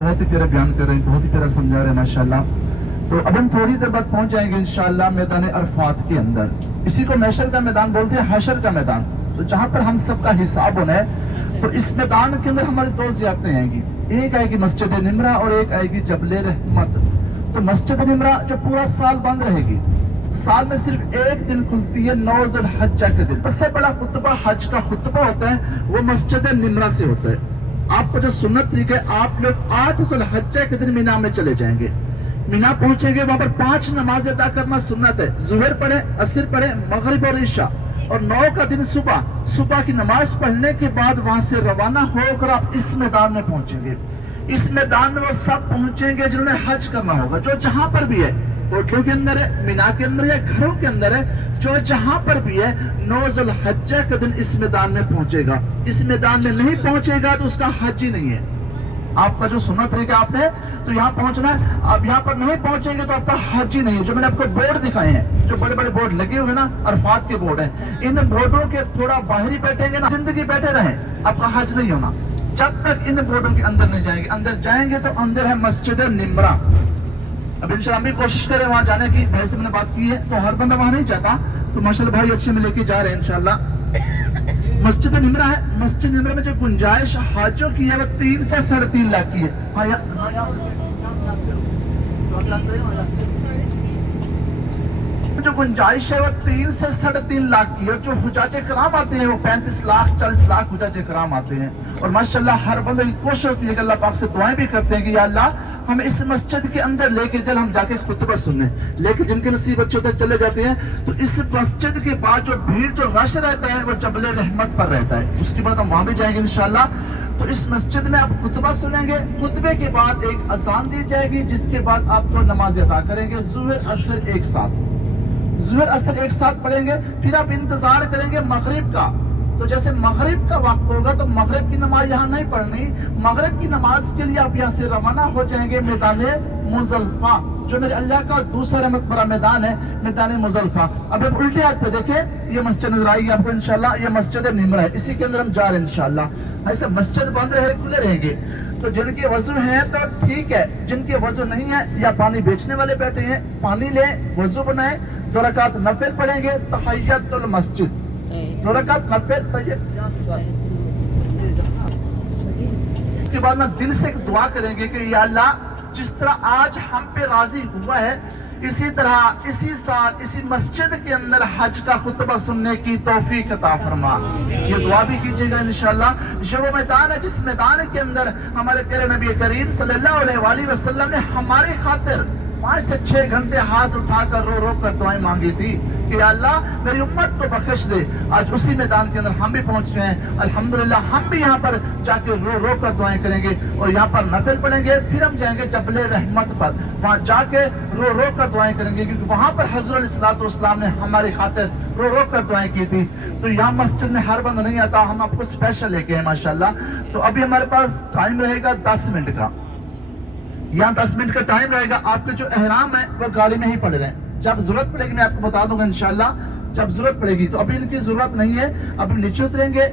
بہت ہی پیارا بیان کر رہے ہیں، بہت ہی پیارا سمجھا رہے ہیں ماشاءاللہ. تو اب ہم تھوڑی دیر بعد پہنچ جائیں گے انشاءاللہ میدان عرفات کے اندر. اسی کو محشر کا میدان بولتے ہیں، حشر کا میدان، تو جہاں پر ہم سب کا حساب ہونا ہے. تو اس میدان کے اندر ہماری دو زیارتیں آئیں گی، ایک آئے گی مسجد نمرہ اور ایک آئے گی جبل رحمت. تو مسجد نمرہ جو پورا سال بند رہے گی، سال میں صرف ایک دن کھلتی ہے، 9 ذی الحجہ کے دن. سب سے بڑا خطبہ حج کا خطبہ ہوتا ہے وہ مسجد نمرہ سے ہوتا ہے. آپ کو جو سنت طریقہ ہے، آپ لوگ 8 ذی الحجہ کے دن مینا میں چلے جائیں گے. مینا پہنچیں گے، وہاں پر 5 نماز ادا کرنا سنت ہے. ظہر پڑھے، عصر پڑھے، مغرب اور عشاء. اور 9 کا دن صبح کی نماز پڑھنے کے بعد وہاں سے روانہ ہو کر آپ اس میدان میں پہنچیں گے. اس میدان میں وہ سب پہنچیں گے جنہوں نے حج کرنا ہوگا، جو جہاں پر بھی ہے، کوٹھوں کے اندر ہے، مینا کے اندر ہے، گھروں کے اندر ہے، جو جہاں پر بھی ہے 9 ذی الحجہ کے دن اس میدان میں پہنچے گا. اس میدان میں نہیں پہنچے گا تو اس کا حج ہی نہیں ہے. آپ کا جو سنت ہے کہ آپ نے تو یہاں پہنچنا ہے، آپ یہاں پر نہیں پہنچیں گے تو آپ کا حج ہی نہیں ہے. جو میں نے آپ کو بورڈ دکھائے ہیں، جو بڑے بڑے بورڈ لگے ہوئے نا، عرفات کے بورڈ ہیں، ان بورڈوں کے تھوڑا باہر ہی بیٹھیں گے نا، زندگی بیٹھے رہیں، آپ کا حج نہیں ہونا جب تک ان بورڈوں کے اندر نہیں جائیں گے. اندر جائیں گے تو اندر ہے مسجد نمرہ. اب انشاءاللہ ہم بھی کوشش کریں وہاں جانے کی. بھائی سے میں نے بات کی ہے تو ہر بندہ وہاں نہیں جاتا، تو ماشاءاللہ بھائی اچھے میں لے کے جا رہے ہیں انشاءاللہ. مسجد نمرہ ہے، مسجد نمرہ میں جو گنجائش حاجوں کی ہے وہ 3 سے 3.5 لاکھ کی ہے. جو گنجائش ہے وہ 3 سے 3.5 لاکھ کی ہے. جو حجاج کرام آتے ہیں وہ 35 لاکھ 40 لاکھ حجاج کرام آتے ہیں. اور ماشاءاللہ ہر بندے کی کوشش ہوتی ہے کہ اللہ پاک سے دعائیں بھی کرتے ہیں کہ یا اللہ ہمیں اس مسجد کے اندر لے کے چل، ہم جا کے خطبہ سنیں. لیکن جن کے نصیب اچھے ہوتے چلے جاتے ہیں. تو اس مسجد کے بعد جو بھیڑ جو رش رہتا ہے وہ جبل رحمت پر رہتا ہے. اس کے بعد ہم وہاں بھی جائیں گے انشاءاللہ. تو اس مسجد میں آپ خطبہ سنیں گے، خطبے کے بعد ایک اذان دی جائے گی، جس کے بعد آپ کو نماز ادا کریں گے. ظہر عصر ایک ساتھ، ظہر عصر ایک ساتھ پڑھیں گے. پھر آپ انتظار کریں گے مغرب کا. تو جیسے مغرب کا وقت ہوگا تو مغرب کی نماز یہاں نہیں پڑھنی. مغرب کی نماز کے لیے آپ یہاں سے روانہ ہو جائیں گے میدان مزدلفہ، جو میرے اللہ کا دوسرا رحمت بڑا میدان ہے، میدان مزدلفہ. اب آپ الٹے ہاتھ پہ دیکھیں، یہ مسجد نظر آئے گی آپ کو انشاءاللہ. یہ مسجد نمرہ ہے، اسی کے اندر ہم جا رہے ہیں انشاءاللہ. ایسے مسجد بند رہے کھلے رہیں گے. تو جن کے وضو ہیں تو ٹھیک ہے، جن کے وضو نہیں ہے یا پانی بیچنے والے بیٹھے ہیں، پانی لیں، وضو بنائیں، 2 رکعت نفل پڑھیں گے. تحیت المسجد، 2 رکعت نفل تحیت. اس کے بعد نا دل سے ایک دعا کریں گے کہ یا اللہ جس طرح آج ہم پہ راضی ہوا ہے، اسی طرح اسی سال اسی مسجد کے اندر حج کا خطبہ سننے کی توفیق عطا فرما. یہ دعا بھی کیجئے گا انشاءاللہ. یہ وہ میدان ہے جس میدان کے اندر ہمارے پیارے نبی کریم صلی اللہ علیہ وآلہ وسلم نے ہماری خاطر 5 سے 6 گھنٹے ہاتھ اٹھا کر رو رو کر دعائیں مانگی تھی کہ یا اللہ میری امت تو بخش دے. آج اسی میدان کے اندر ہم بھی پہنچ رہے ہیں الحمدللہ. ہم بھی یہاں پر جا کے رو رو کر دعائیں کریں گے اور یہاں پر نفل پڑھیں گے. پھر ہم جائیں گے جبل رحمت پر، وہاں جا کے رو رو کر دعائیں کریں گے، کیونکہ وہاں پر حضرت علیہ الصلوۃ والسلام نے ہماری خاطر رو رو کر دعائیں کی تھی. تو یہاں مسجد میں ہر بند نہیں آتا، ہم آپ کو اسپیشل لے کے ہیں ماشاءاللہ. تو ابھی ہمارے پاس ٹائم رہے گا 10 منٹ کا. یہاں 10 منٹ کا ٹائم رہے گا. آپ کے جو احرام ہے وہ گاڑی میں ہی پڑھ رہے ہیں. جب ضرورت پڑے گی میں آپ کو بتا دوں گا انشاءاللہ. جب ضرورت پڑے گی، تو ابھی ان کی ضرورت نہیں ہے. ابھی نیچے اتریں گے